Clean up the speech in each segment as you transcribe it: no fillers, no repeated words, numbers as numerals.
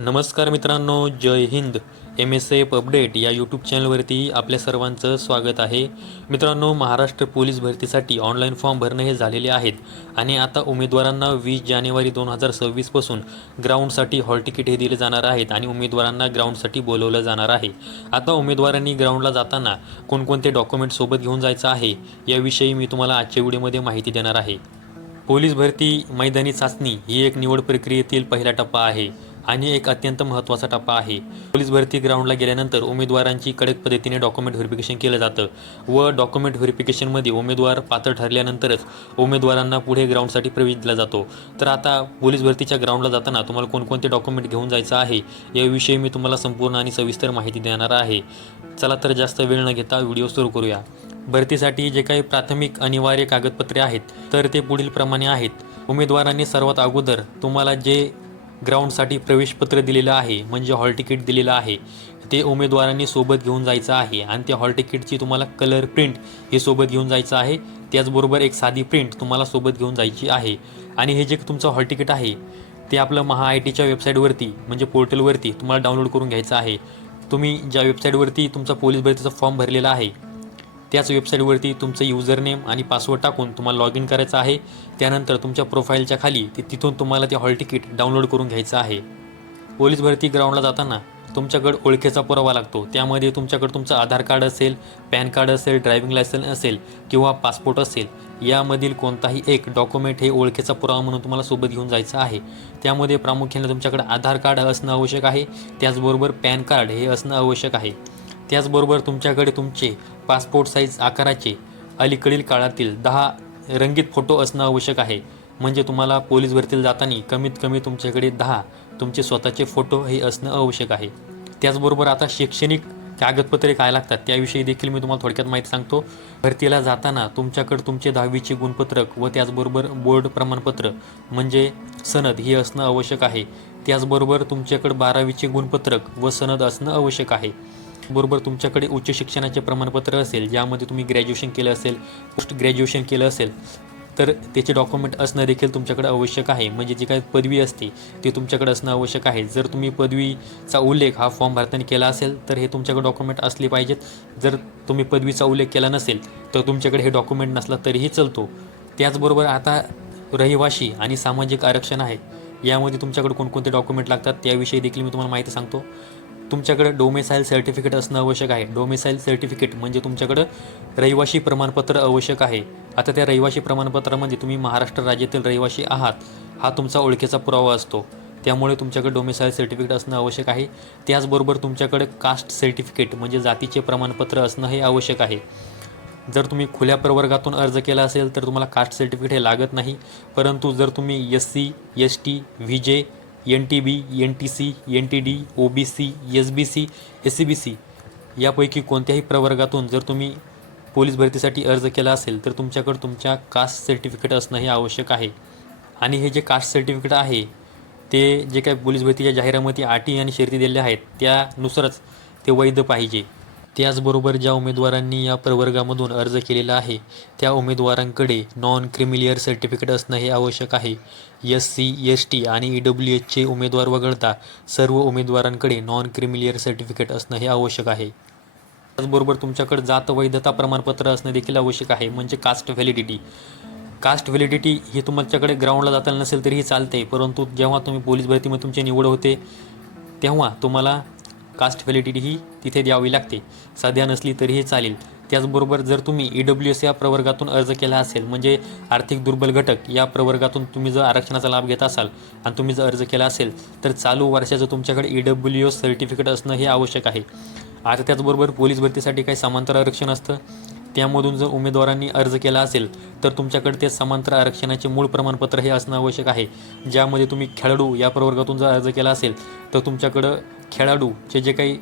नमस्कार मित्रांनो, जय Hind. MSF update या यूट्यूब चॅनलवरती आपल्या सर्वांचं स्वागत आहे. मित्रांनो, महाराष्ट्र पोलीस भरतीसाठी ऑनलाईन फॉर्म भरणे हे झालेले आहेत आणि आता उमेदवारांना 20 जानेवारी 2026 पासून ग्राउंडसाठी हॉल तिकीट हे दिले जाणार आहेत आणि उमेदवारांना ग्राउंडसाठी बोलवलं जाणार आहे. आता उमेदवारांनी ग्राउंडला जाताना कोणकोणते डॉक्युमेंट सोबत घेऊन जायचं आहे याविषयी मी तुम्हाला आजच्या व्हिडिओमध्ये माहिती देणार आहे. पोलीस भरती मैदानी चाचणी ही एक निवड प्रक्रियेतील पहिला टप्पा आहे आणि एक अत्यंत महत्त्वाचा टप्पा आहे. पोलीस भरती ग्राउंडला गेल्यानंतर उमेदवारांची कडक पद्धतीने डॉक्युमेंट व्हेरिफिकेशन केलं जातं व डॉक्युमेंट व्हेरिफिकेशनमध्ये उमेदवार पात्र ठरल्यानंतरच उमेदवारांना पुढे ग्राउंडसाठी प्रवेश दिला जातो. तर आता पोलीस भरतीच्या ग्राउंडला जाताना तुम्हाला कोणकोणते डॉक्युमेंट घेऊन जायचं आहे याविषयी मी तुम्हाला संपूर्ण आणि सविस्तर माहिती देणार आहे. चला तर जास्त वेळ न घेता व्हिडिओ सुरू करूया. भरतीसाठी जे काही प्राथमिक अनिवार्य कागदपत्रे आहेत तर ते पुढील प्रमाणे आहेत. उमेदवारांनी सर्वात अगोदर तुम्हाला जे ग्राउंडसाठी प्रवेशपत्र दिलेलं आहे म्हणजे हॉल तिकीट दिलेलं आहे ते उमेदवारांनी सोबत घेऊन जायचं आहे आणि त्या हॉल तिकीटची तुम्हाला कलर प्रिंट हे सोबत घेऊन जायचं आहे. त्याचबरोबर एक साधी प्रिंट तुम्हाला सोबत घेऊन जायची आहे. आणि हे जे तुमचं हॉल तिकीट आहे ते आपलं MHA-ITच्या वेबसाईटवरती म्हणजे पोर्टलवरती तुम्हाला डाउनलोड करून घ्यायचं आहे. तुम्ही ज्या वेबसाईटवरती तुमचा पोलीस भरतीचा फॉर्म भरलेला आहे त्याच वेबसाईटवरती तुमचं युजरनेम आणि पासवर्ड टाकून तुम्हाला लॉग इन करायचं आहे. त्यानंतर तुमच्या प्रोफाईलच्या खाली तिथून तुम्हाला ते हॉल तिकीट डाउनलोड करून घ्यायचं आहे. पोलीस भरती ग्राउंडला जाताना तुमच्याकडे ओळखीचा पुरावा लागतो. त्यामध्ये तुमच्याकडे तुमचं आधार कार्ड असेल, पॅन कार्ड असेल, ड्रायव्हिंग लायसन्स असेल किंवा पासपोर्ट असेल, यामधील कोणताही एक डॉक्युमेंट हे ओळखीचा पुरावा म्हणून तुम्हाला सोबत घेऊन जायचं आहे. त्यामध्ये प्रामुख्याने तुमच्याकडे आधार कार्ड असणं आवश्यक आहे. त्याचबरोबर पॅन कार्ड हे असणं आवश्यक आहे. त्याचबरोबर तुमच्याकडे तुमचे पासपोर्ट साईज आकाराचे अलीकडील काळातील 10 रंगीत फोटो असणं आवश्यक आहे. म्हणजे तुम्हाला पोलीस भरतीला जाताना कमीत कमी तुमच्याकडे 10 तुमचे स्वतःचे फोटो हे असणं आवश्यक आहे. त्याचबरोबर आता शैक्षणिक कागदपत्रे काय लागतात त्याविषयी देखील मी तुम्हाला थोडक्यात माहिती सांगतो. भरतीला जाताना तुमच्याकडे तुमचे 10वीचे गुणपत्रक व त्याचबरोबर बोर्ड प्रमाणपत्र म्हणजे सनद हे असणं आवश्यक आहे. त्याचबरोबर तुमच्याकडे 12वीचे गुणपत्रक व सनद असणं आवश्यक आहे. बरोबर तुमच्याकडे उच्च शिक्षणाचे प्रमाणपत्र असेल ज्यामध्ये तुम्ही ग्रॅज्युएशन केलं असेल, पोस्ट ग्रॅज्युएशन केलं असेल तर त्याचे डॉक्युमेंट असणं देखील तुमच्याकडे आवश्यक आहे. म्हणजे जी काही पदवी असते ते तुमच्याकडे असणं आवश्यक आहे. जर तुम्ही पदवीचा उल्लेख हा फॉर्म भरताना केला असेल तर हे तुमच्याकडे डॉक्युमेंट असले पाहिजेत. जर तुम्ही पदवीचा उल्लेख केला नसेल तर तुमच्याकडे हे डॉक्युमेंट नसला तरीही चालतो. त्याचबरोबर आता रहिवाशी आणि सामाजिक आरक्षण आहे यामध्ये तुमच्याकडे कोणकोणते डॉक्युमेंट लागतात त्याविषयी देखील मी तुम्हाला माहिती सांगतो. तुमच्याकडे डोमेसाईल सर्टिफिकेट असणं आवश्यक आहे. डोमेसाईल सर्टिफिकेट म्हणजे तुमच्याकडं रहिवाशी प्रमाणपत्र आवश्यक आहे. आता त्या रहिवाशी प्रमाणपत्रामध्ये तुम्ही महाराष्ट्र राज्यातील रहिवाशी आहात हा तुमचा ओळखीचा पुरावा असतो. त्यामुळे तुमच्याकडे डोमेसाईल सर्टिफिकेट असणं आवश्यक आहे. त्याचबरोबर तुमच्याकडे कास्ट सर्टिफिकेट म्हणजे जातीचे प्रमाणपत्र असणं हे आवश्यक आहे. जर तुम्ही खुल्या प्रवर्गातून अर्ज केला असेल तर तुम्हाला कास्ट सर्टिफिकेट हे लागत नाही. परंतु जर तुम्ही SC, ST, VJ, NTB, NTC, NTD, OBC, SBC, SCBC यापैकी कोणत्याही प्रवर्गातून जर तुम्ही पोलीस भरतीसाठी अर्ज केला असेल तर तुमच्याकडे तुमच्या कास्ट सर्टिफिकेट असणं हे आवश्यक आहे. आणि हे जे कास्ट सर्टिफिकेट आहे ते जे काही पोलीस भरतीच्या जाहिरातीमध्ये अटी आणि शर्ती दिलेल्या आहेत त्यानुसारच ते वैध पाहिजे. त्याचबरोबर ज्या उमेदवारांनी या प्रवर्गामधून अर्ज केलेला आहे त्या उमेदवारांकडे नॉन क्रिमिलियर सर्टिफिकेट असणं हे आवश्यक आहे. SC, ST आणि EWSचे उमेदवार वगळता सर्व उमेदवारांकडे नॉन क्रिमिलियर सर्टिफिकेट असणं हे आवश्यक आहे. त्याचबरोबर तुमच्याकडे जात वैधता प्रमाणपत्र असणं देखील आवश्यक आहे म्हणजे कास्ट व्हॅलिडिटी. कास्ट व्हॅलिडिटी ही तुमच्याकडे ग्राउंडला जाताना नसेल तरीही चालते, परंतु जेव्हा तुम्ही पोलीस भरतीमध्ये तुमची निवड होते तेव्हा तुम्हाला कास्ट व्हॅलिडिटी ही तिथे द्यावी लागते. सध्या नसली तरीही चालेल. त्याचबरोबर जर तुम्ही EWS या प्रवर्गातून अर्ज केला असेल म्हणजे आर्थिक दुर्बल घटक या प्रवर्गातून तुम्ही जर आरक्षणाचा लाभ घेत असाल आणि तुम्ही जर अर्ज केला असेल तर चालू वर्षाचं तुमच्याकडे EWS सर्टिफिकेट असणं हे आवश्यक आहे. आता त्याचबरोबर पोलीस भरतीसाठी काही समांतर आरक्षण असतं त्यामधून जर उमेदवारांनी अर्ज केला असेल तर तुमच्याकडे ते समांतर आरक्षणाचे मूळ प्रमाणपत्र हे असणं आवश्यक आहे. ज्यामध्ये तुम्ही खेळाडू या प्रवर्गातून जर अर्ज केला असेल तर तुमच्याकडं खेळाडूचे जे काही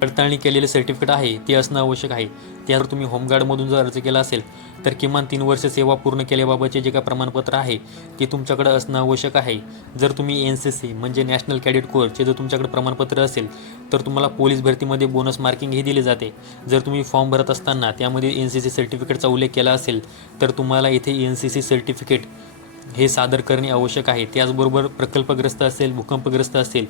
पडताळणी केलेले सर्टिफिकेट आहे ते असणं आवश्यक आहे. त्यावर तुम्ही होमगार्डमधून जर अर्ज केला असेल तर किमान 3 वर्ष सेवा पूर्ण केल्याबाबतचे जे काही प्रमाणपत्र आहे ते तुमच्याकडे असणं आवश्यक आहे. जर तुम्ही NCC म्हणजे नॅशनल कॅडेट कोरचे जर तुमच्याकडे प्रमाणपत्र असेल तर तुम्हाला पोलीस भरतीमध्ये बोनस मार्किंग हे दिले जाते. जर तुम्ही फॉर्म भरत असताना त्यामध्ये NCC सर्टिफिकेटचा उल्लेख केला असेल तर तुम्हाला इथे NCC सर्टिफिकेट हे सादर करणे आवश्यक आहे. त्याचबरोबर प्रकल्पग्रस्त असेल, भूकंपग्रस्त असेल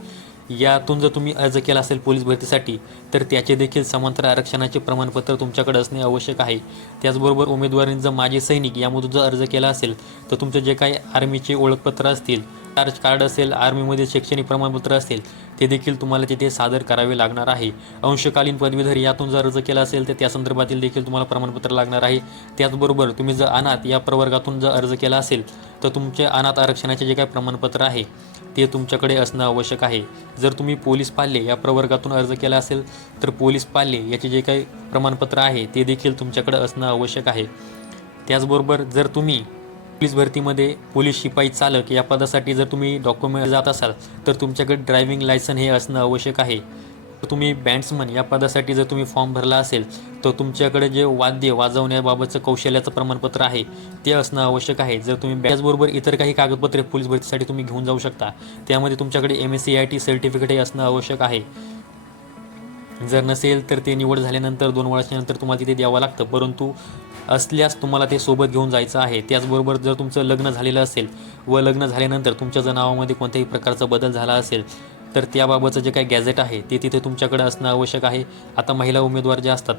यातून जर तुम्ही अर्ज केला असेल पोलीस भरतीसाठी तर त्याचे देखील समांतर आरक्षणाचे प्रमाणपत्र तुमच्याकडे असणे आवश्यक आहे. त्याचबरोबर उमेदवारांनी जर माजी सैनिक यामधून जर अर्ज केला असेल तर तुमचे जे काही आर्मीचे ओळखपत्र असतील, चार्ज कार्ड असेल, आर्मीमध्ये शैक्षणिक प्रमाणपत्र असेल ते देखील तुम्हाला तिथे सादर करावे लागणार आहे. अंशकालीन पदवीधर यातून जर अर्ज केला असेल तर त्या संदर्भातील देखील तुम्हाला प्रमाणपत्र लागणार आहे. त्याचबरोबर तुम्ही जर अनाथ या प्रवर्गातून जर अर्ज केला असेल तर तुमचे अनाथ आरक्षणाचे जे काही प्रमाणपत्र आहे ते तुमच्याकडे असणं आवश्यक आहे. जर तुम्ही पोलीस पाल्य या प्रवर्गातून अर्ज केला असेल तर पोलीस पाल्य याचे जे काही प्रमाणपत्र आहे ते देखील तुमच्याकडे असणं आवश्यक आहे. त्याचबरोबर जर तुम्ही पोलीस भरतीमध्ये पोलीस शिपाई चालक या पदासाठी जर तुम्ही डॉक्युमेंट जात असाल तर तुमच्याकडे ड्रायव्हिंग लायसन हे असणं आवश्यक आहे. तुम्ही बँड्समन या पदासाठी जर तुम्ही फॉर्म भरला असेल तर तुमच्याकडे जे वाद्य वाजवण्याबाबतचं कौशल्याचं प्रमाणपत्र आहे ते असणं आवश्यक आहे. जर तुम्ही त्याचबरोबर इतर काही कागदपत्रे पोलीस भरतीसाठी तुम्ही घेऊन जाऊ शकता. त्यामध्ये तुमच्याकडे MSc सर्टिफिकेट हे असणं आवश्यक आहे. जर नसेल तर ते निवड झाल्यानंतर 2 वर्षानंतर तुम्हाला तिथे द्यावं लागतं, परंतु असल्यास तुम्हाला ते सोबत घेऊन जायचं आहे. त्याचबरोबर जर तुमचं लग्न झालेलं असेल व लग्न झाल्यानंतर तुमच्या जर नावामध्ये कोणत्याही प्रकारचा बदल झाला असेल तर त्याबाबतचं जे काही गॅझेट आहे ते तिथे तुमच्याकडे असणं आवश्यक आहे. आता महिला उमेदवार जे असतात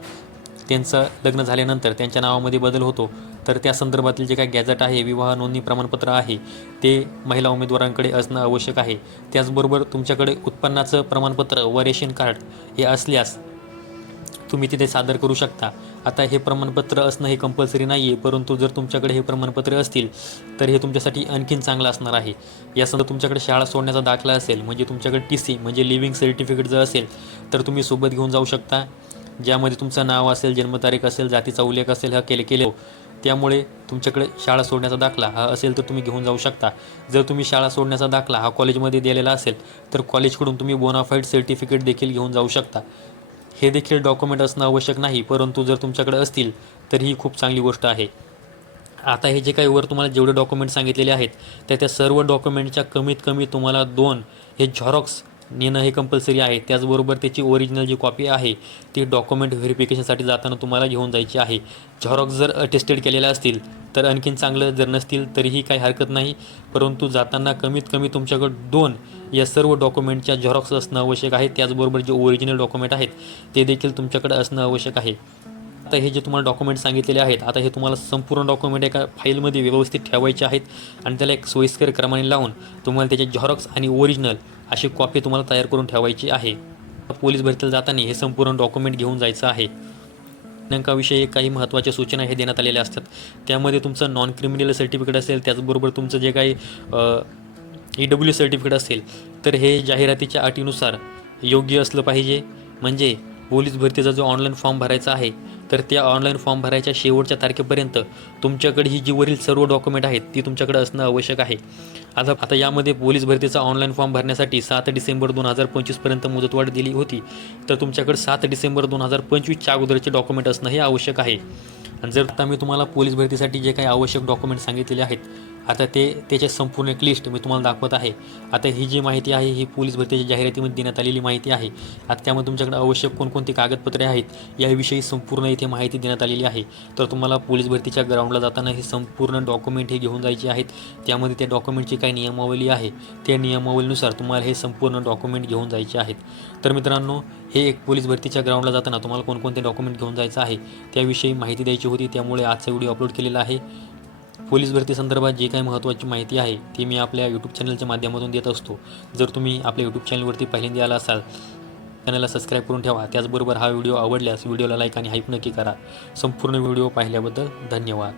त्यांचं लग्न झाल्यानंतर त्यांच्या नावामध्ये बदल होतो तर त्या संदर्भातील जे काही गॅझेट आहे, विवाह नोंदणी प्रमाणपत्र आहे ते महिला उमेदवारांकडे असणं आवश्यक आहे. त्याचबरोबर तुमच्याकडे उत्पन्नाचं प्रमाणपत्र व रेशन कार्ड हे असल्यास तुम्ही तिथे सादर करू शकता. आता हे प्रमाणपत्र असणं हे कंपल्सरी नाही आहे, परंतु जर तुमच्याकडे हे प्रमाणपत्र असतील तर हे तुमच्यासाठी आणखीन चांगलं असणार आहे. यासंदर्भात तुमच्याकडे शाळा सोडण्याचा दाखला असेल म्हणजे तुमच्याकडे TC म्हणजे लिव्हिंग सर्टिफिकेट जर असेल तर तुम्ही सोबत घेऊन जाऊ शकता, ज्यामध्ये तुमचं नाव असेल, जन्मतारीख असेल, जातीचा उल्लेख असेल, हा केले त्यामुळे तुमच्याकडे शाळा सोडण्याचा दाखला हा असेल तर तुम्ही घेऊन जाऊ शकता. जर तुम्ही शाळा सोडण्याचा दाखला हा कॉलेजमध्ये दिलेला असेल तर कॉलेजकडून तुम्ही बोनाफाईड सर्टिफिकेट देखील घेऊन जाऊ शकता. हे देखील डॉक्युमेंट असणं आवश्यक नाही, परंतु जर तुमच्याकडे असतील तर ही खूप चांगली गोष्ट आहे. आता हे जे काही वर तुम्हाला जेवढे डॉक्युमेंट सांगितलेले आहेत त्या सर्व डॉक्युमेंटच्या कमीत कमी तुम्हाला 2 हे झेरॉक्स नेणं हे कंपल्सरी आहे. त्याचबरोबर त्याची ओरिजिनल जी कॉपी आहे ती डॉक्युमेंट व्हेरिफिकेशनसाठी जाताना तुम्हाला घेऊन जायची आहे. झेरॉक्स जर अटेस्टेड केलेल्या असतील तर आणखीन चांगलं, जर नसतील तरीही काही हरकत नाही, परंतु जाताना कमीत कमी तुमच्याकडं 2 या सर्व डॉक्युमेंटच्या झेरॉक्स असणं आवश्यक आहे. त्याचबरोबर जे ओरिजिनल डॉक्युमेंट आहेत ते देखील तुमच्याकडे असणं आवश्यक आहे. आता हे जे तुम्हाला डॉक्युमेंट सांगितलेले आहेत, आता हे तुम्हाला संपूर्ण डॉक्युमेंट एका फाईलमध्ये व्यवस्थित ठेवायचे आहेत आणि त्याला एक सोयीस्कर क्रमाने लावून तुम्हाला त्याचे झेरॉक्स आणि ओरिजिनल अशी कॉपी तुम्हाला तयार करून ठेवायची आहे. पोलीस भरतीला जाताना हे संपूर्ण डॉक्युमेंट घेऊन जायचं आहे. दिनांकाविषयी काही महत्त्वाच्या सूचना हे देण्यात आलेल्या असतात. त्यामध्ये तुमचं नॉन क्रिमिनल सर्टिफिकेट असेल, त्याचबरोबर तुमचं जे काही EW सर्टिफिकेट असेल तर हे जाहिरातीच्या अटीनुसार योग्य असलं पाहिजे. म्हणजे पोलीस भरतीचा जो ऑनलाईन फॉर्म भरायचा आहे तर त्या ऑनलाईन फॉर्म भरायच्या शेवटच्या तारखेपर्यंत तुमच्याकडे ही जी वरील सर्व डॉक्युमेंट आहेत ती तुमच्याकडे असणं आवश्यक आहे. आता यामध्ये पोलीस भरतीचा ऑनलाईन फॉर्म भरण्यासाठी 7 डिसेंबर 2025 पर्यंत मुदतवाढ दिली होती, तर तुमच्याकडे 7 डिसेंबर 2025च्या अगोदरचे डॉक्युमेंट असणं हे आवश्यक आहे. आणि जर आता मी तुम्हाला पोलीस भरतीसाठी जे काही आवश्यक डॉक्युमेंट सांगितलेले आहेत आता त्याचे संपूर्ण एक लिस्ट मी तुम्हाला दाखवत आहे. आता ही जी माहिती आहे ही पोलीस भरतीच्या जाहिरातीमध्ये देण्यात आलेली माहिती आहे. आता त्यामध्ये तुमच्याकडे आवश्यक कोणकोणती कागदपत्रे आहेत याविषयी संपूर्ण इथे माहिती देण्यात आलेली आहे. तर तुम्हाला पोलीस भरतीच्या ग्राउंडला जाताना हे संपूर्ण डॉक्युमेंट हे घेऊन जायचे आहेत. त्यामध्ये त्या डॉक्युमेंटची काही नियमावली आहे, त्या नियमावलीनुसार तुम्हाला हे संपूर्ण डॉक्युमेंट घेऊन जायचे आहेत. तर मित्रांनो, हे एक पोलीस भरतीच्या ग्राउंडला जाताना तुम्हाला कोणकोणते डॉक्युमेंट घेऊन जायचं आहे त्याविषयी माहिती द्यायची होती, त्यामुळे आजचा व्हिडिओ अपलोड केलेला आहे. पोलीस भरती संदर्भात जी काही महत्त्वाची माहिती आहे ती मी आपल्या यूट्यूब चॅनलच्या माध्यमातून देत असतो. जर तुम्ही आपल्या यूट्यूब चॅनलवरती पहिल्यांदा आला असाल चॅनलला सबस्क्राईब करून ठेवा. त्याचबरोबर हा व्हिडिओ आवडल्यास व्हिडिओला लाईक आणि हाईप नक्की करा. संपूर्ण व्हिडिओ पाहिल्याबद्दल धन्यवाद.